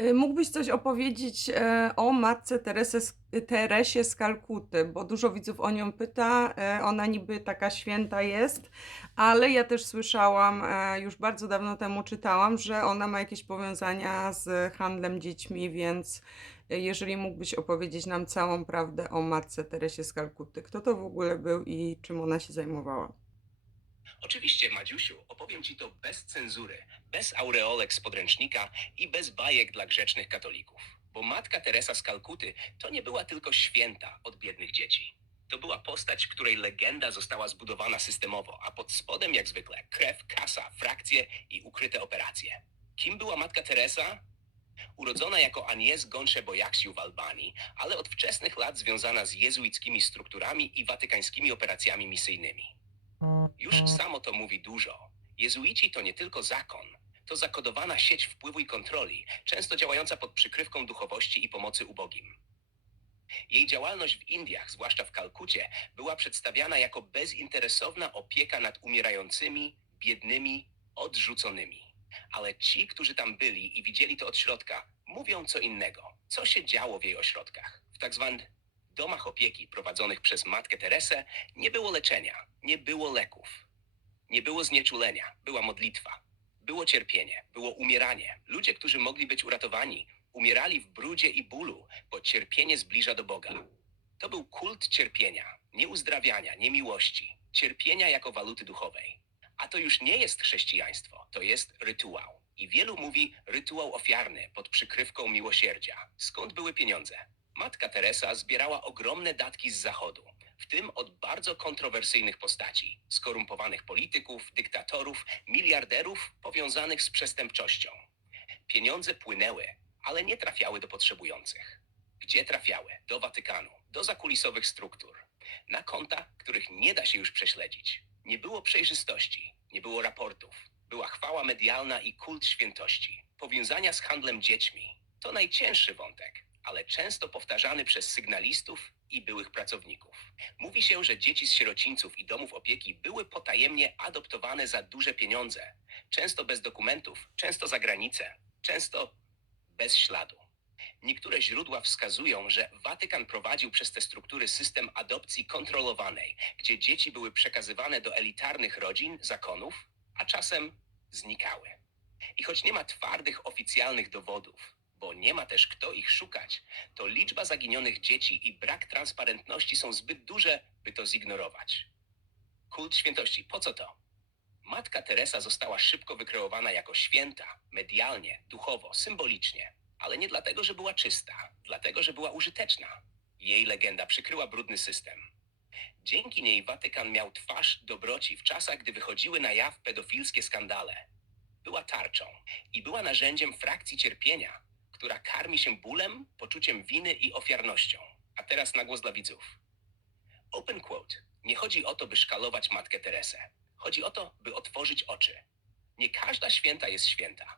Y, Mógłbyś coś opowiedzieć e, o matce Teresę, z- Teresie z Kalkuty, bo dużo widzów o nią pyta. e, Ona niby taka święta jest, ale ja też słyszałam, e, już bardzo dawno temu czytałam, że ona ma jakieś powiązania z handlem dziećmi, więc jeżeli mógłbyś opowiedzieć nam całą prawdę o matce Teresie z Kalkuty, kto to w ogóle był i czym ona się zajmowała? Oczywiście, Madziusiu, opowiem ci to bez cenzury, bez aureolek z podręcznika i bez bajek dla grzecznych katolików. Bo matka Teresa z Kalkuty to nie była tylko święta od biednych dzieci. To była postać, której legenda została zbudowana systemowo, a pod spodem jak zwykle krew, kasa, frakcje i ukryte operacje. Kim była matka Teresa? Urodzona jako Agnieszka Gonsze Bojaksiu w Albanii, ale od wczesnych lat związana z jezuickimi strukturami i watykańskimi operacjami misyjnymi. Już samo to mówi dużo. Jezuici to nie tylko zakon, to zakodowana sieć wpływu i kontroli, często działająca pod przykrywką duchowości i pomocy ubogim. Jej działalność w Indiach, zwłaszcza w Kalkucie, była przedstawiana jako bezinteresowna opieka nad umierającymi, biednymi, odrzuconymi. Ale ci, którzy tam byli i widzieli to od środka, mówią co innego. Co się działo w jej ośrodkach? W tak zwanych domach opieki prowadzonych przez matkę Teresę nie było leczenia, nie było leków, nie było znieczulenia, była modlitwa, było cierpienie, było umieranie. Ludzie, którzy mogli być uratowani, umierali w brudzie i bólu, bo cierpienie zbliża do Boga. To był kult cierpienia, nie uzdrawiania, nie miłości, cierpienia jako waluty duchowej. A to już nie jest chrześcijaństwo, to jest rytuał. I wielu mówi rytuał ofiarny pod przykrywką miłosierdzia. Skąd były pieniądze? Matka Teresa zbierała ogromne datki z zachodu, w tym od bardzo kontrowersyjnych postaci, skorumpowanych polityków, dyktatorów, miliarderów powiązanych z przestępczością. Pieniądze płynęły, ale nie trafiały do potrzebujących. Gdzie trafiały? Do Watykanu, do zakulisowych struktur, na konta, których nie da się już prześledzić. Nie było przejrzystości, nie było raportów, była chwała medialna i kult świętości. Powiązania z handlem dziećmi to najcięższy wątek, ale często powtarzany przez sygnalistów i byłych pracowników. Mówi się, że dzieci z sierocińców i domów opieki były potajemnie adoptowane za duże pieniądze, często bez dokumentów, często za granicę, często bez śladu. Niektóre źródła wskazują, że Watykan prowadził przez te struktury system adopcji kontrolowanej, gdzie dzieci były przekazywane do elitarnych rodzin, zakonów, a czasem znikały. I choć nie ma twardych oficjalnych dowodów, bo nie ma też kto ich szukać, to liczba zaginionych dzieci i brak transparentności są zbyt duże, by to zignorować. Kult świętości, po co to? Matka Teresa została szybko wykreowana jako święta, medialnie, duchowo, symbolicznie, ale nie dlatego, że była czysta, dlatego, że była użyteczna. Jej legenda przykryła brudny system. Dzięki niej Watykan miał twarz dobroci w czasach, gdy wychodziły na jaw pedofilskie skandale. Była tarczą i była narzędziem frakcji cierpienia, która karmi się bólem, poczuciem winy i ofiarnością. A teraz na głos dla widzów. Open quote. Nie chodzi o to, by szkalować Matkę Teresę. Chodzi o to, by otworzyć oczy. Nie każda święta jest święta.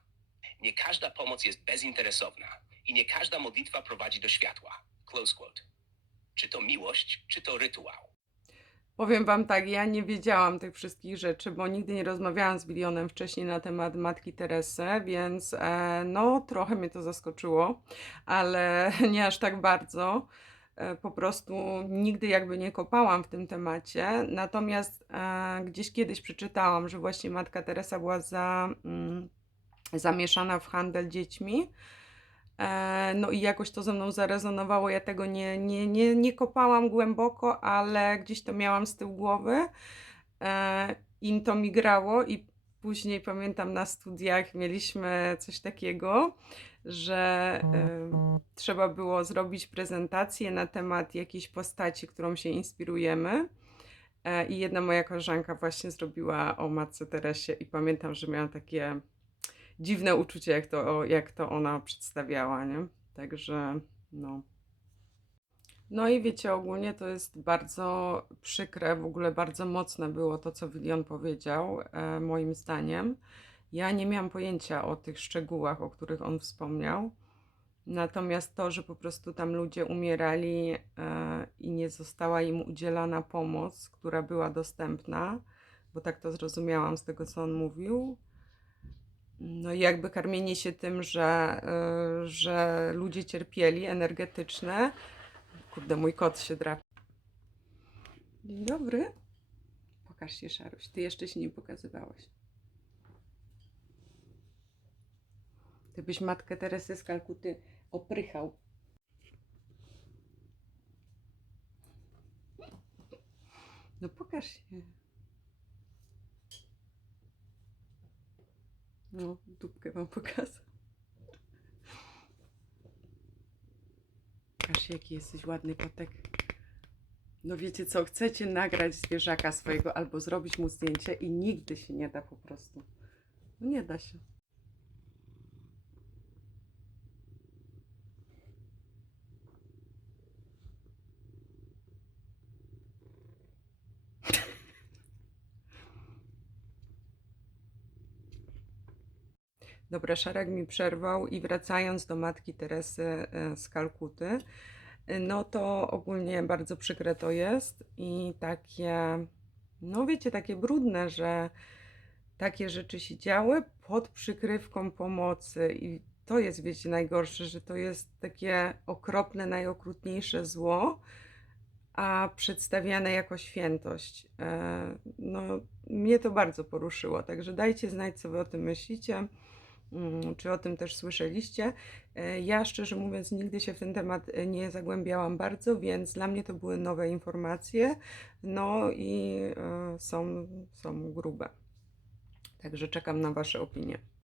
Nie każda pomoc jest bezinteresowna. I nie każda modlitwa prowadzi do światła. Close quote. Czy to miłość, czy to rytuał? Powiem Wam tak, ja nie wiedziałam tych wszystkich rzeczy, bo nigdy nie rozmawiałam z Bilionem wcześniej na temat Matki Teresy, więc e, no trochę mnie to zaskoczyło, ale nie aż tak bardzo. E, po prostu nigdy jakby nie kopałam w tym temacie. Natomiast e, gdzieś kiedyś przeczytałam, że właśnie Matka Teresa była za, mm, zamieszana w handel dziećmi. E, No i jakoś to ze mną zarezonowało. Ja tego nie, nie, nie, nie kopałam głęboko, ale gdzieś to miałam z tyłu głowy. E, I to mi grało. I później pamiętam na studiach mieliśmy coś takiego, że e, trzeba było zrobić prezentację na temat jakiejś postaci, którą się inspirujemy. I jedna moja koleżanka właśnie zrobiła o Matce Teresie i pamiętam, że miałam takie dziwne uczucie, jak to, jak to ona przedstawiała, nie? Także, no. No i wiecie, ogólnie to jest bardzo przykre, w ogóle bardzo mocne było to, co Wilion powiedział, e, moim zdaniem. Ja nie miałam pojęcia o tych szczegółach, o których on wspomniał. Natomiast to, że po prostu tam ludzie umierali e, i nie została im udzielana pomoc, która była dostępna, bo tak to zrozumiałam z tego, co on mówił, No i jakby karmienie się tym, że, y, że ludzie cierpieli energetyczne. Kurde, mój kot się drapie. Dzień dobry. Pokaż się, Szaruś. Ty jeszcze się nie pokazywałaś. Ty byś matkę Teresę z Kalkuty oprychał. No pokaż się. No, dupkę wam pokazał. Pokaż jaki jesteś ładny kotek. No wiecie co, chcecie nagrać zwierzaka swojego albo zrobić mu zdjęcie i nigdy się nie da po prostu. No nie da się. Dobra, Szarek mi przerwał i wracając do matki Teresy e, z Kalkuty, e, no to ogólnie bardzo przykre to jest i takie, no wiecie, takie brudne, że takie rzeczy się działy pod przykrywką pomocy i to jest, wiecie, najgorsze, że to jest takie okropne, najokrutniejsze zło, a przedstawiane jako świętość. E, No, mnie to bardzo poruszyło, także dajcie znać, co wy o tym myślicie. Mm, Czy o tym też słyszeliście? E, Ja szczerze mówiąc nigdy się w ten temat e, nie zagłębiałam bardzo, więc dla mnie to były nowe informacje, no i e, są, są grube. Także czekam na Wasze opinie.